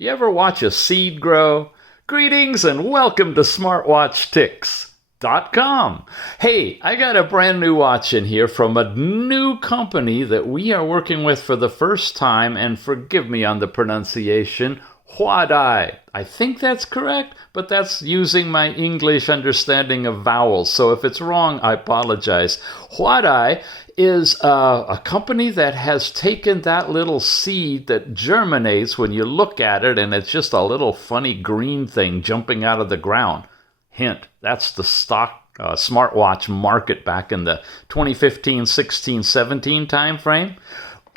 You ever watch a seed grow? Greetings and welcome to SmartWatchTicks.com. Hey, I got a brand new watch in here from a new company that we are working with for the first time, and forgive me on the pronunciation, HUADAI. I think that's correct, but that's using my English understanding of vowels. So if it's wrong, I apologize. HUADAI is a company that has taken that little seed that germinates when you look at it, and it's just a little funny green thing jumping out of the ground. Hint, that's the stock smartwatch market back in the 2015, 16, 17 time frame.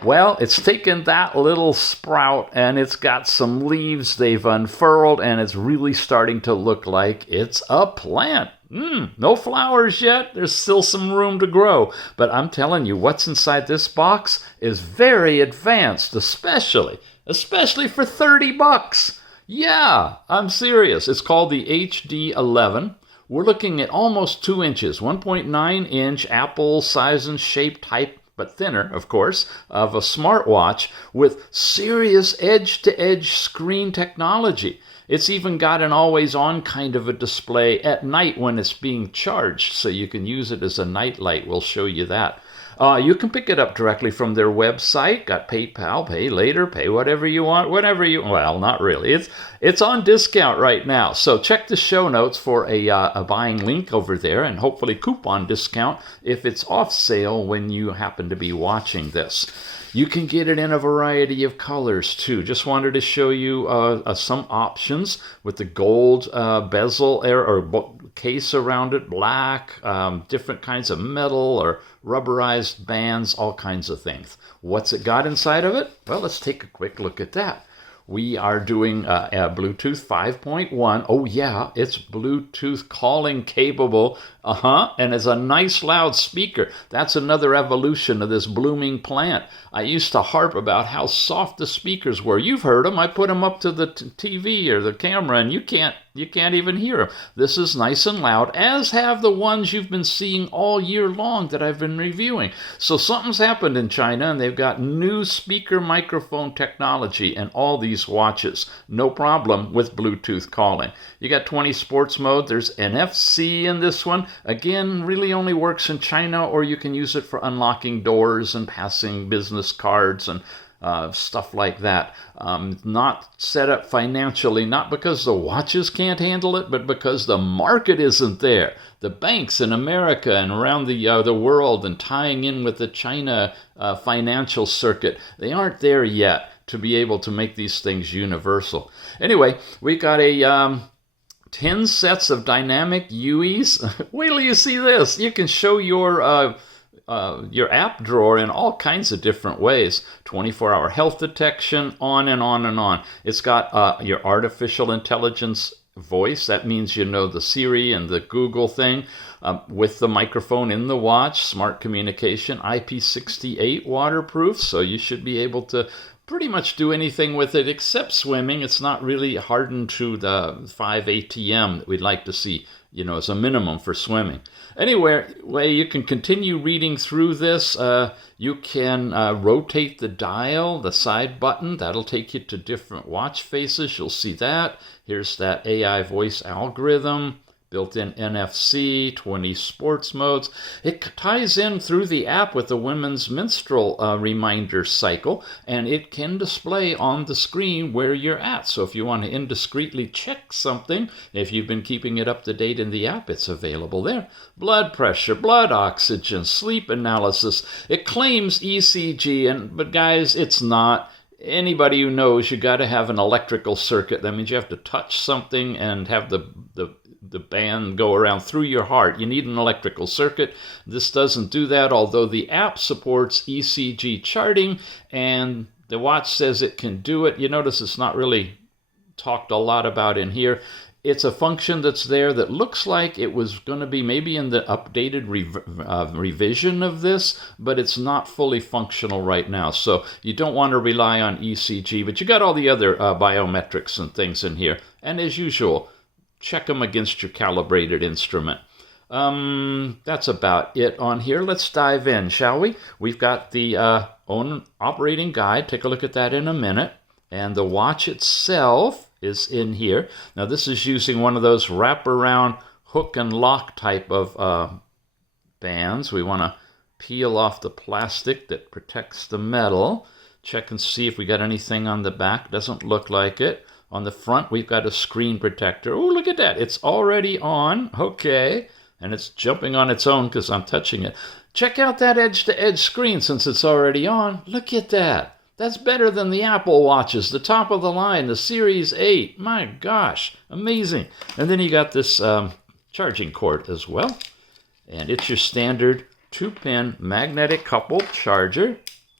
Well, it's taken that little sprout and it's got some leaves they've unfurled, and it's really starting to look like it's a plant. No flowers yet. There's still some room to grow. But I'm telling you, what's inside this box is very advanced, especially for $30. Yeah, I'm serious. It's called the HD11. We're looking at almost 2 inches, 1.9 inch apple size and shape type, but thinner, of course, of a smartwatch with serious edge-to-edge screen technology. It's even got an always-on kind of a display at night when it's being charged, so you can use it as a night light. We'll show you that. You can pick it up directly from their website. Got PayPal, pay later, pay whatever you want, well, not really. It's on discount right now. So check the show notes for a buying link over there, and hopefully coupon discount if it's off sale when you happen to be watching this. You can get it in a variety of colors too. Just wanted to show you some options with the gold bezel or case around it, black, different kinds of metal or rubberized bands, all kinds of things. What's it got inside of it? Well, let's take a quick look at that. We are doing a Bluetooth 5.1. Oh yeah, it's Bluetooth calling capable. And it's a nice loud speaker. That's another evolution of this blooming plant. I used to harp about how soft the speakers were. You've heard them. I put them up to the TV or the camera, and you can't even hear them. This is nice and loud, as have the ones you've been seeing all year long that I've been reviewing. So something's happened in China, and they've got new speaker microphone technology in all these watches. No problem with Bluetooth calling. You got 20 sports mode. There's NFC in this one. Again, really only works in China, or you can use it for unlocking doors and passing business cards and stuff like that. Not set up financially, not because the watches can't handle it, but because the market isn't there. The banks in America and around the world, and tying in with the China financial circuit, they aren't there yet to be able to make these things universal. Anyway, we got a 10 sets of dynamic UEs. Wait till you see this. You can show your app drawer in all kinds of different ways. 24-hour health detection, on and on and on. It's got your artificial intelligence voice. That means you know the Siri and the Google thing with the microphone in the watch. Smart communication, IP68 waterproof, so you should be able to pretty much do anything with it except swimming. It's not really hardened to the 5 ATM that we'd like to see, as a minimum for swimming. Anyway, you can continue reading through this. You can rotate the dial, the side button. That'll take you to different watch faces. You'll see that. Here's that AI voice algorithm. Built-in NFC, 20 sports modes. It ties in through the app with the women's menstrual reminder cycle, and it can display on the screen where you're at. So if you want to indiscreetly check something, if you've been keeping it up to date in the app, it's available there. Blood pressure, blood oxygen, sleep analysis. It claims ECG, but guys, it's not. Anybody who knows you got to have an electrical circuit. That means you have to touch something and have the band go around through your heart. You need an electrical circuit. This doesn't do that, although the app supports ECG charting, and the watch says it can do it. You notice it's not really talked a lot about in here. It's a function that's there that looks like it was going to be maybe in the updated revision of this, but it's not fully functional right now. So you don't want to rely on ECG, but you got all the other biometrics and things in here. And as usual, check them against your calibrated instrument. That's about it on here. Let's dive in, shall we? We've got the own operating guide. Take a look at that in a minute. And the watch itself is in here. Now this is using one of those wraparound hook and lock type of bands. We want to peel off the plastic that protects the metal. Check and see if we got anything on the back. Doesn't look like it. On the front, we've got a screen protector. Oh, look at that. It's already on. Okay. And it's jumping on its own because I'm touching it. Check out that edge-to-edge screen since it's already on. Look at that. That's better than the Apple Watches, the top of the line, the Series 8. My gosh, amazing. And then you got this charging cord as well. And it's your standard 2-pin magnetic coupled charger.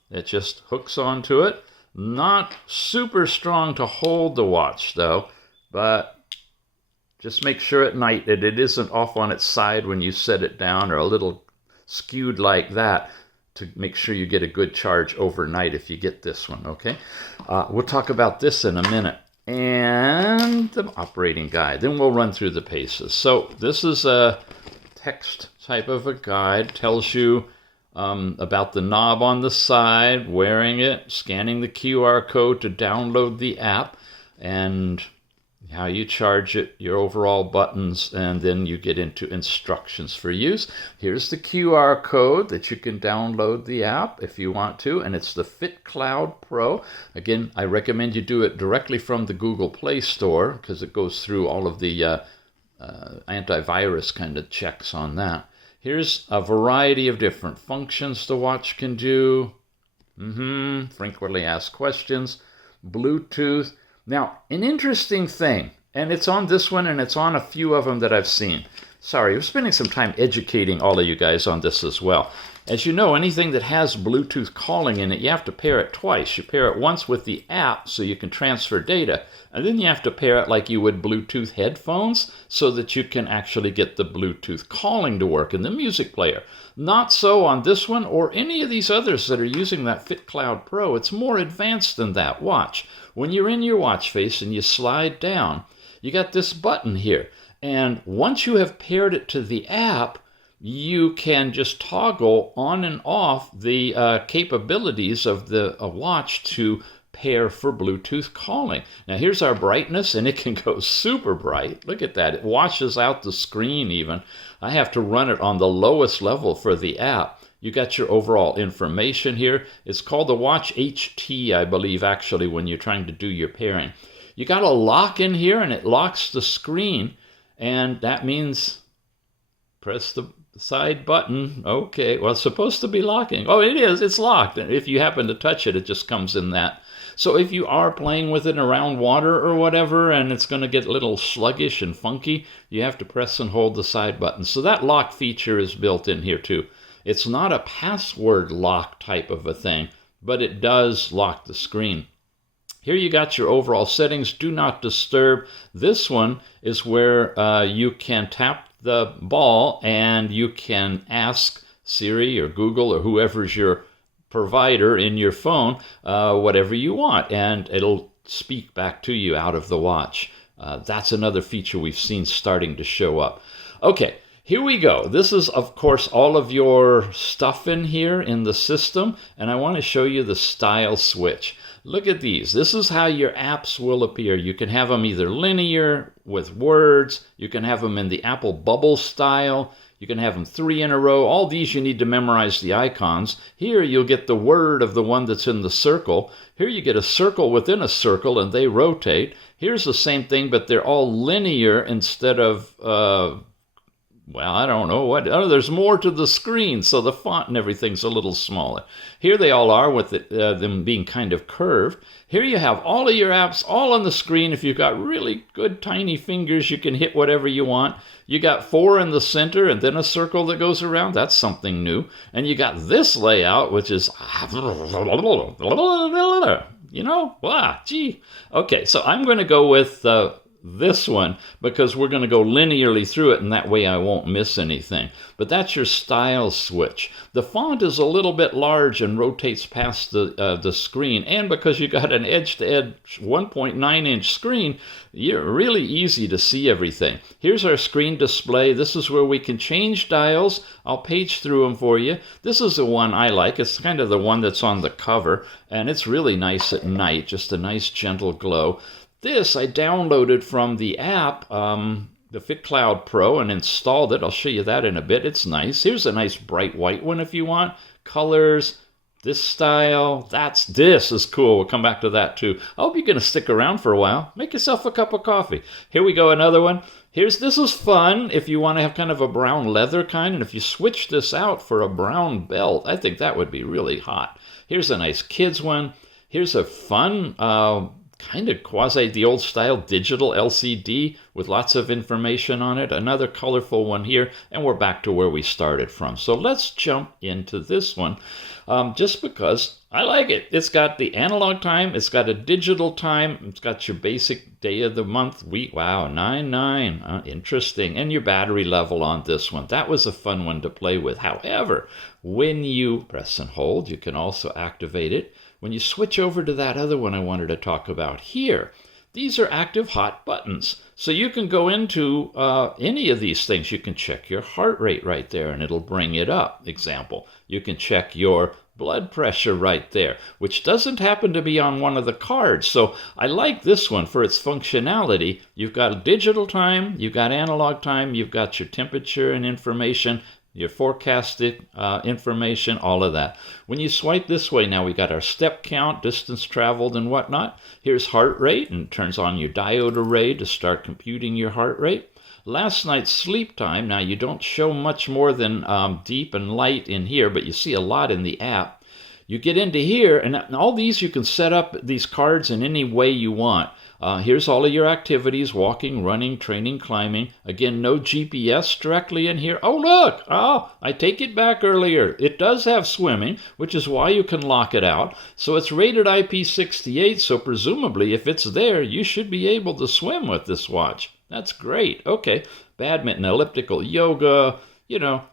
It just hooks onto it. Not super strong to hold the watch though, but just make sure at night that it isn't off on its side when you set it down or a little skewed like that, to make sure you get a good charge overnight if you get this one, okay? We'll talk about this in a minute. And the operating guide. Then we'll run through the paces. So this is a text type of a guide. Tells you about the knob on the side, wearing it, scanning the QR code to download the app, and how you charge it, your overall buttons, and then you get into instructions for use. Here's the QR code that you can download the app if you want to, and it's the FitCloudPro. Again, I recommend you do it directly from the Google Play Store because it goes through all of the antivirus kind of checks on that. Here's a variety of different functions the watch can do. Frequently asked questions, Bluetooth. Now, an interesting thing, and it's on this one and it's on a few of them that I've seen. Sorry, I'm spending some time educating all of you guys on this as well. As you know, anything that has Bluetooth calling in it, you have to pair it twice. You pair it once with the app so you can transfer data, and then you have to pair it like you would Bluetooth headphones so that you can actually get the Bluetooth calling to work in the music player. Not so on this one or any of these others that are using that FitCloudPro. It's more advanced than that. Watch. When you're in your watch face and you slide down, you got this button here. And once you have paired it to the app, you can just toggle on and off the capabilities of the watch to pair for Bluetooth calling. Now here's our brightness, and it can go super bright. Look at that. It washes out the screen even. I have to run it on the lowest level for the app. You got your overall information here. It's called the Watch HT, I believe, actually, when you're trying to do your pairing. You got a lock in here, and it locks the screen, and that means press the side button. Okay, well, it's supposed to be locking. Oh, it is. It's locked. And if you happen to touch it, it just comes in that. So if you are playing with it around water or whatever, and it's going to get a little sluggish and funky, you have to press and hold the side button. So that lock feature is built in here too. It's not a password lock type of a thing, but it does lock the screen. Here you got your overall settings. Do not disturb. This one is where you can tap the ball and you can ask Siri or Google or whoever's your provider in your phone whatever you want, and it'll speak back to you out of the watch. That's another feature we've seen starting to show up. Okay, here we go. This is, of course, all of your stuff in here in the system, and I want to show you the style switch. Look at these. This is how your apps will appear. You can have them either linear with words. You can have them in the Apple Bubble style. You can have them 3 in a row. All these you need to memorize the icons. Here you'll get the word of the one that's in the circle. Here you get a circle within a circle and they rotate. Here's the same thing, but they're all linear instead of, well, I don't know what. Oh, there's more to the screen, so the font and everything's a little smaller. Here they all are with them being kind of curved. Here you have all of your apps all on the screen. If you've got really good tiny fingers, you can hit whatever you want. You got 4 in the center and then a circle that goes around. That's something new. And you got this layout, which is, you know, wow, gee. Okay, so I'm going to go with this one because we're going to go linearly through it, and that way I won't miss anything. But that's your style switch. The font is a little bit large and rotates past the screen, and because you got an edge-to-edge 1.9-inch screen, you're really easy to see everything. Here's our screen display. This is where we can change dials. I'll page through them for you. This is the one I like. It's kind of the one that's on the cover, and it's really nice at night, just a nice gentle glow. This I downloaded from the app, the FitCloudPro, and installed it. I'll show you that in a bit. It's nice. Here's a nice bright white one if you want. Colors, this style, this is cool. We'll come back to that too. I hope you're going to stick around for a while. Make yourself a cup of coffee. Here we go, another one. This is fun if you want to have kind of a brown leather kind, and if you switch this out for a brown belt, I think that would be really hot. Here's a nice kids one. Here's a fun kind of quasi the old style digital LCD with lots of information on it. Another colorful one here, and we're back to where we started from. So let's jump into this one, just because I like it. It's got the analog time, it's got a digital time, it's got your basic day of the month, week. Wow, 9/9, interesting. And your battery level on this one. That was a fun one to play with. However, when you press and hold, you can also activate it. When you switch over to that other one I wanted to talk about here, these are active hot buttons. So you can go into any of these things. You can check your heart rate right there, and it'll bring it up. Example, you can check your blood pressure right there, which doesn't happen to be on one of the cards. So I like this one for its functionality. You've got a digital time, you've got analog time, you've got your temperature and information, your forecasted information, all of that. When you swipe this way, now we got our step count, distance traveled, and whatnot. Here's heart rate, and it turns on your diode array to start computing your heart rate. Last night's sleep time. Now you don't show much more than deep and light in here, but you see a lot in the app. You get into here, and all these you can set up these cards in any way you want. Here's all of your activities: walking, running, training, climbing. Again, no GPS directly in here. Oh, look! Oh, I take it back earlier. It does have swimming, which is why you can lock it out. So it's rated IP68, so presumably if it's there, you should be able to swim with this watch. That's great. Okay, badminton, elliptical, yoga,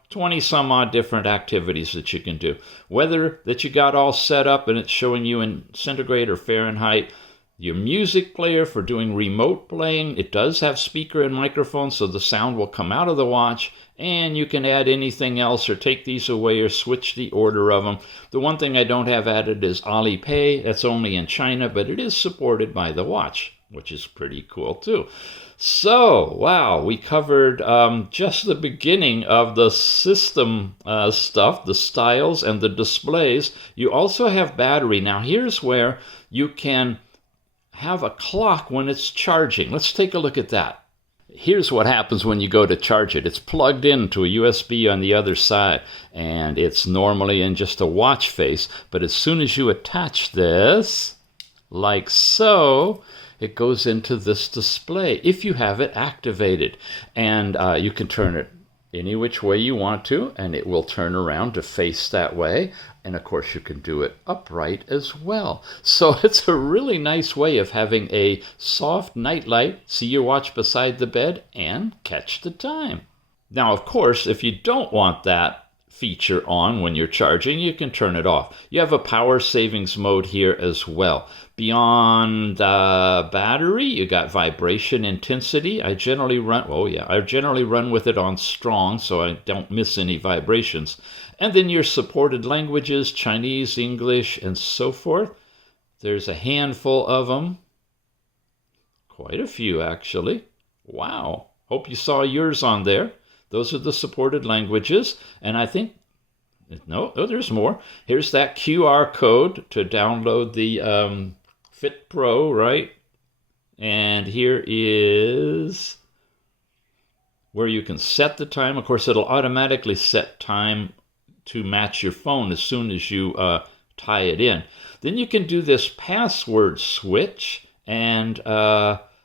20 some odd different activities that you can do. Weather that you got all set up, and it's showing you in centigrade or Fahrenheit. Your music player for doing remote playing. It does have speaker and microphone, so the sound will come out of the watch, and you can add anything else or take these away or switch the order of them. The one thing I don't have added is Alipay. That's only in China, but it is supported by the watch, which is pretty cool too. So, wow, we covered just the beginning of the system stuff, the styles and the displays. You also have battery. Now, here's where you can have a clock when it's charging. Let's take a look at that. Here's what happens when you go to charge it. It's plugged into a USB on the other side, and it's normally in just a watch face. But as soon as you attach this, like so, it goes into this display if you have it activated. And you can turn it any which way you want to, and it will turn around to face that way. And of course you can do it upright as well. So it's a really nice way of having a soft nightlight, see your watch beside the bed, and catch the time. Now, of course, if you don't want that feature on when you're charging, you can turn it off. You have a power savings mode here as well. Beyond battery, you got vibration intensity. I generally run with it on strong so I don't miss any vibrations. And then your supported languages, Chinese, English, and so forth. There's a handful of them. Quite a few, actually. Wow. Hope you saw yours on there. Those are the supported languages. And I think, no, there's more. Here's that QR code to download the Fit Pro, right? And here is where you can set the time. Of course, it'll automatically set time to match your phone as soon as you tie it in. Then you can do this password switch, and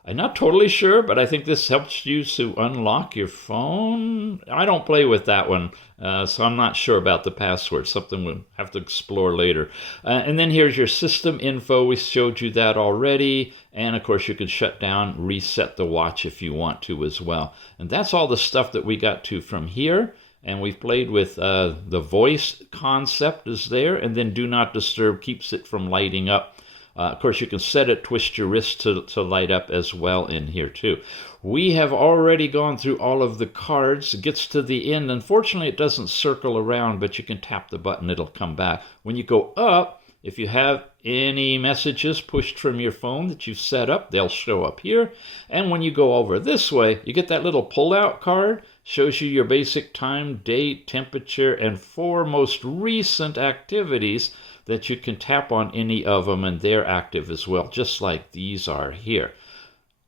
I'm not totally sure, but I think this helps you to unlock your phone. I don't play with that one, so I'm not sure about the password. Something we'll have to explore later. And then here's your system info. We showed you that already. And of course, you can shut down, reset the watch if you want to as well. And that's all the stuff that we got to from here. And we've played with the voice concept is there. And then do not disturb keeps it from lighting up. Of course, you can set it, twist your wrist to light up as well in here too. We have already gone through all of the cards. It gets to the end. Unfortunately, it doesn't circle around, but you can tap the button. It'll come back. When you go up, if you have any messages pushed from your phone that you've set up, they'll show up here. And when you go over this way, you get that little pull-out card. Shows you your basic time, date, temperature, and 4 most recent activities that you can tap on any of them, and they're active as well, just like these are here.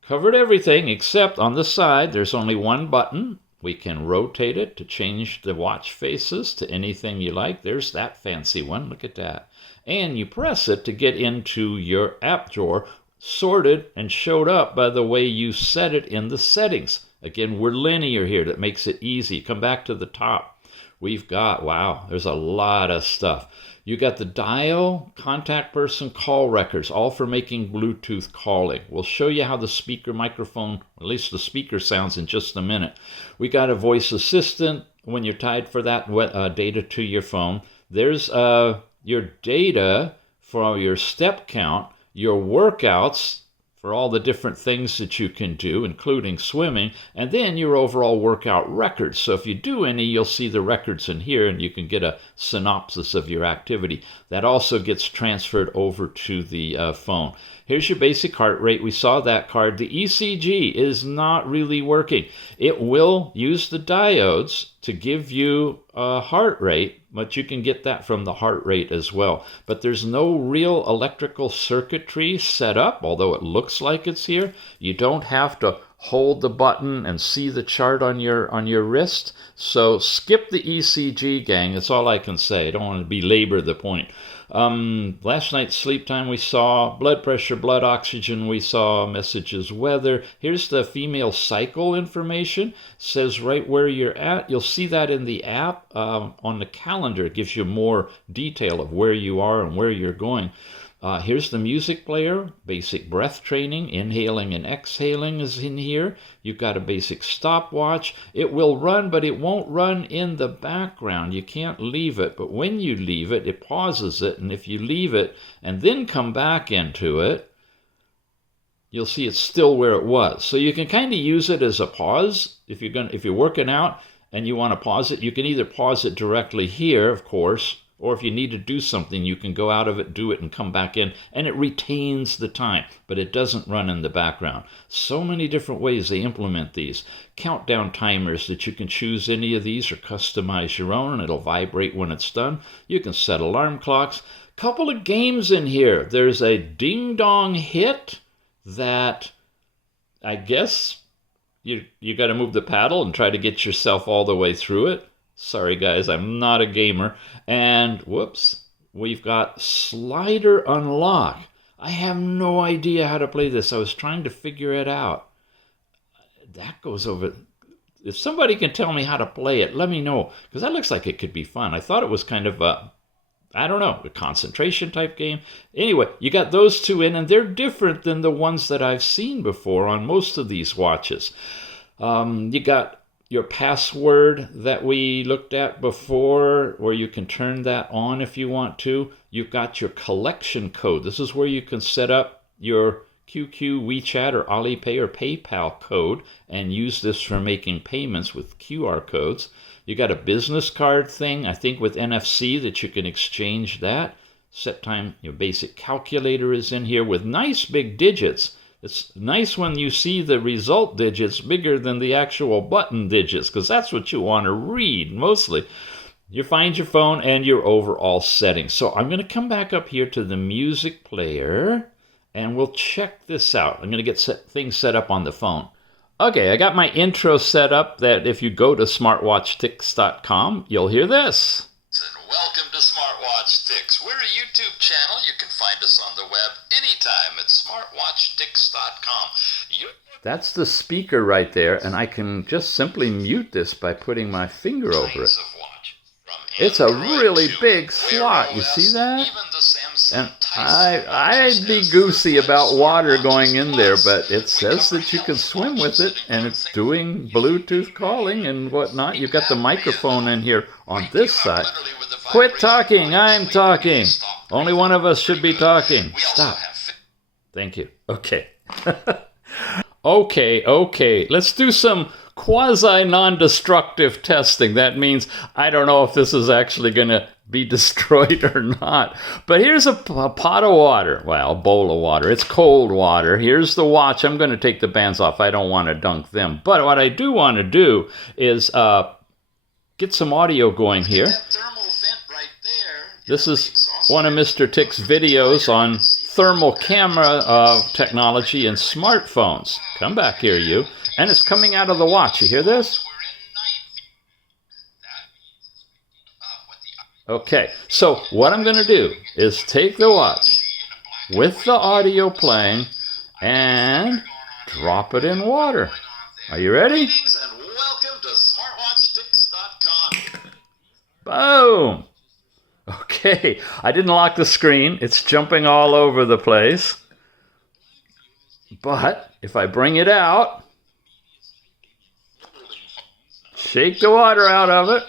Covered everything except on the side, there's only one button. We can rotate it to change the watch faces to anything you like. There's that fancy one. Look at that. And you press it to get into your app drawer, sorted and showed up by the way you set it in the settings. Again, we're linear here. That makes it easy. Come back to the top. We've got, wow, there's a lot of stuff. You got the dial, contact person, call records, all for making Bluetooth calling. We'll show you how the speaker microphone, at least the speaker sounds in just a minute. We got a voice assistant when you're tied for that data to your phone. There's your data for your step count, your workouts, for all the different things that you can do, including swimming, and then your overall workout records. So if you do any, you'll see the records in here, and you can get a synopsis of your activity. That also gets transferred over to the phone. Here's your basic heart rate. We saw that card. The ECG is not really working. It will use the diodes to give you a heart rate, but you can get that from the heart rate as well. But there's no real electrical circuitry set up, although it looks like it's here. You don't have to hold the button and see the chart on your wrist. So skip the ECG, gang. That's all I can say. I don't want to belabor the point. Last night's sleep time we saw, blood pressure, blood oxygen, we saw messages, weather. Here's the female cycle information. It says right where you're at. You'll see that in the app on the calendar. It gives you more detail of where you are and where you're going. Here's the music player, basic breath training, inhaling and exhaling is in here. You've got a basic stopwatch. It will run, but it won't run in the background. You can't leave it, but when you leave it, it pauses it, and if you leave it and then come back into it, you'll see it's still where it was. So you can kind of use it as a pause. If you're working out and you want to pause it, you can either pause it directly here, of course, or if you need to do something, you can go out of it, do it, and come back in, and it retains the time, but it doesn't run in the background. So many different ways they implement these. Countdown timers that you can choose any of these or customize your own, and it'll vibrate when it's done. You can set alarm clocks. Couple of games in here. There's a ding-dong hit that I guess you got to move the paddle and try to get yourself all the way through it. Sorry, guys, I'm not a gamer. And, whoops, we've got Slider Unlock. I have no idea how to play this. I was trying to figure it out. That goes over... If somebody can tell me how to play it, let me know. Because that looks like it could be fun. I thought it was kind of a concentration type game. Anyway, you got those two in, and they're different than the ones that I've seen before on most of these watches. You got your password that we looked at before, where you can turn that on if you want to. You've got your collection code. This is where you can set up your QQ, WeChat, or Alipay or PayPal code and use this for making payments with QR codes. You got a business card thing, I think with NFC, that you can exchange that. Set time, your basic calculator is in here with nice big digits. It's nice when you see the result digits bigger than the actual button digits, because that's what you want to read mostly. You find your phone and your overall settings. So I'm going to come back up here to the music player, and we'll check this out. I'm going to get things set up on the phone. Okay, I got my intro set up that if you go to smartwatchtics.com, you'll hear this. And welcome to Smartwatch Ticks. We're a YouTube channel. You can find us on the web anytime. anytime at smartwatchtics.com. That's the speaker right there, and I can just simply mute this by putting my finger over it. It's a really big slot, you see that? And I'd be goosey about water going in there, but it says that you can swim with it, and it's doing Bluetooth calling and whatnot. You've got the microphone in here on this side. Quit talking, I'm talking. Only one of us should be talking. Stop. Thank you. Okay. Okay. Let's do some quasi-non-destructive testing. That means I don't know if this is actually going to be destroyed or not. But here's a pot of water. Well, a bowl of water. It's cold water. Here's the watch. I'm going to take the bands off. I don't want to dunk them. But what I do want to do is get some audio going here. This is one of Mr. Tick's videos on thermal camera technology in smartphones. Come back here, you. And it's coming out of the watch. You hear this? Okay, so what I'm going to do is take the watch with the audio playing and drop it in water. Are you ready? Boom! Okay, I didn't lock the screen. It's jumping all over the place. But if I bring it out, shake the water out of it.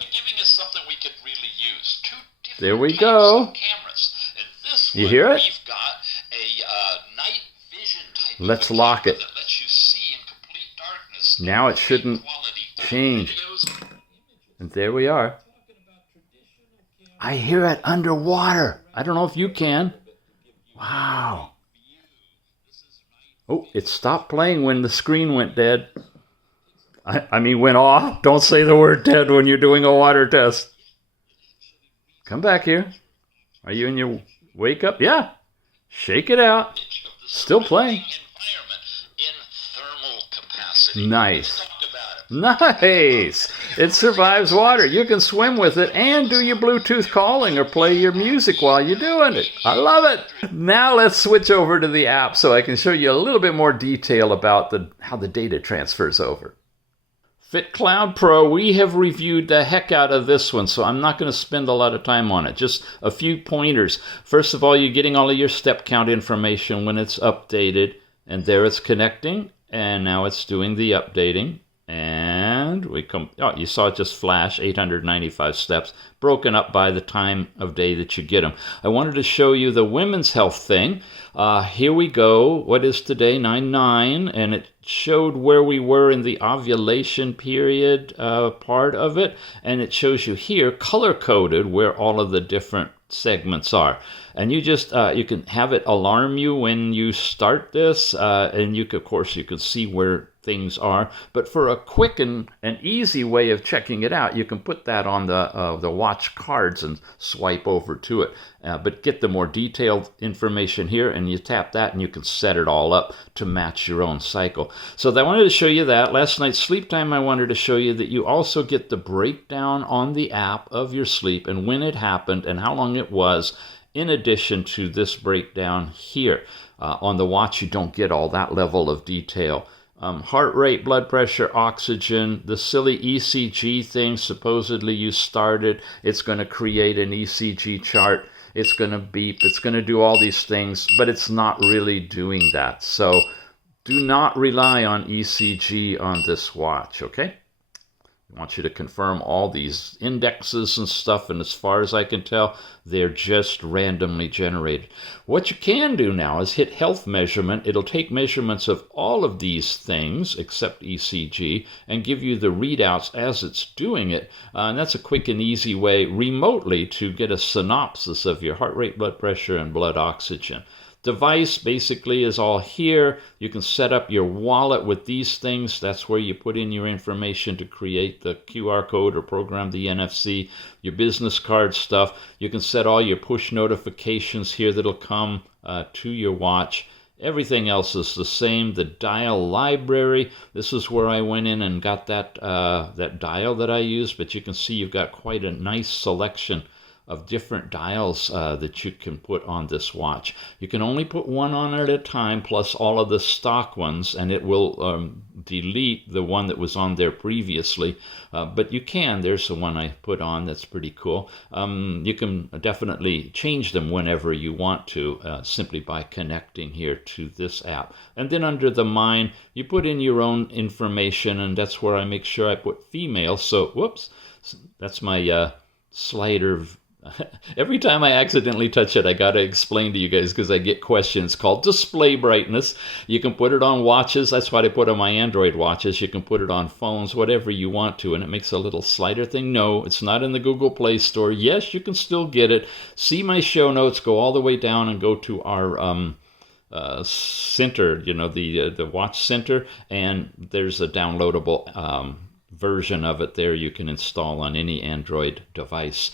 There we go. You hear it? Let's lock it. Now it shouldn't change. And there we are. I hear it underwater. I don't know if you can. Wow. Oh, it stopped playing when the screen went dead. I mean, went off. Don't say the word dead when you're doing a water test. Come back here. Are you in your wake up? Yeah. Shake it out. Still playing. Nice. Nice. It survives water. You can swim with it and do your Bluetooth calling or play your music while you're doing it. I love it. Now let's switch over to the app so I can show you a little bit more detail about how the data transfers over. FitCloudPro, we have reviewed the heck out of this one, so I'm not going to spend a lot of time on it. Just a few pointers. First of all, you're getting all of your step count information when it's updated, and there it's connecting, and now it's doing the updating. And we come, oh, you saw it just flash, 895 steps, broken up by the time of day that you get them. I wanted to show you the women's health thing. Here we go. What is today? 9/9, and it showed where we were in the ovulation period part of it, and it shows you here color-coded where all of the different segments are. And you just you can have it alarm you when you start this, and you could, of course, you can see where things are. But for a quick and easy way of checking it out, you can put that on the watch cards and swipe over to it. But get the more detailed information here, and you tap that, and you can set it all up to match your own cycle. So I wanted to show you that. Last night's sleep time, I wanted to show you that you also get the breakdown on the app of your sleep and when it happened and how long it was, in addition to this breakdown here. On the watch, you don't get all that level of detail. Heart rate, blood pressure, oxygen, the silly ECG thing, supposedly you started, it's going to create an ECG chart, it's going to beep, it's going to do all these things, but it's not really doing that. So do not rely on ECG on this watch, okay? I want you to confirm all these indexes and stuff, and as far as I can tell, they're just randomly generated. What you can do now is hit health measurement. It'll take measurements of all of these things, except ECG, and give you the readouts as it's doing it. And that's a quick and easy way remotely to get a synopsis of your heart rate, blood pressure, and blood oxygen. Device basically is all here. You can set up your wallet with these things. That's where you put in your information to create the QR code or program the NFC, your business card stuff. You can set all your push notifications here that'll come to your watch. Everything else is the same. The dial library, this is where I went in and got that dial that I used, but you can see you've got quite a nice selection of different dials that you can put on this watch. You can only put one on at a time, plus all of the stock ones, and it will delete the one that was on there previously. But you can. There's the one I put on. That's pretty cool. You can definitely change them whenever you want to, simply by connecting here to this app. And then under the Mine, you put in your own information, and that's where I make sure I put female. So, whoops, that's my slider. Every time I accidentally touch it, I got to explain to you guys because I get questions. Called display brightness. You can put it on watches. That's what I put on my Android watches. You can put it on phones, whatever you want to, and it makes a little slider thing. No, it's not in the Google Play Store. Yes, you can still get it. See my show notes. Go all the way down and go to our center, the watch center, and there's a downloadable version of it there you can install on any Android device.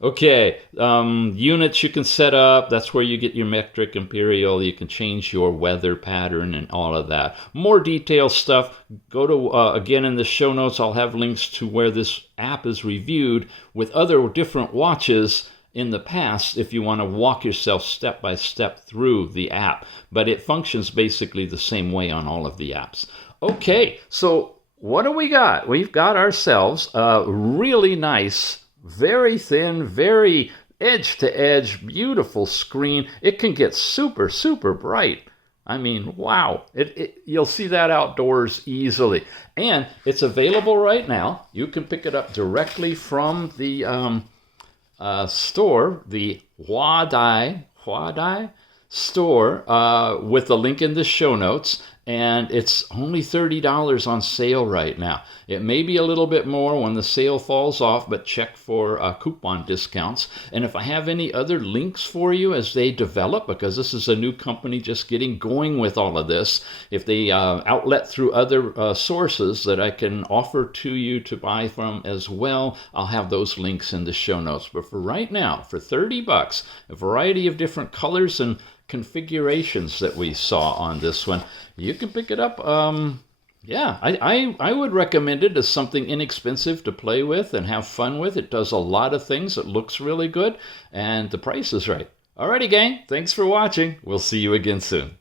Okay, units you can set up. That's where you get your metric, imperial. You can change your weather pattern and all of that. More detailed stuff, go to, again, in the show notes, I'll have links to where this app is reviewed with other different watches in the past if you want to walk yourself step by step through the app. But it functions basically the same way on all of the apps. Okay, so what do we got? We've got ourselves a really nice, very thin, very edge-to-edge, beautiful screen. It can get super, super bright. I mean, wow. You'll see that outdoors easily. And it's available right now. You can pick it up directly from the store, the HUADAI store, with the link in the show notes. And it's only $30 on sale right now. It may be a little bit more when the sale falls off, but check for coupon discounts. And if I have any other links for you as they develop, because this is a new company just getting going with all of this, if they outlet through other sources that I can offer to you to buy from as well, I'll have those links in the show notes. But for right now, for $30, a variety of different colors and configurations that we saw on this one, you can pick it up. Yeah, I would recommend it as something inexpensive to play with and have fun with. It does a lot of things. It looks really good, and the price is right. Alrighty, gang, thanks for watching. We'll see you again soon.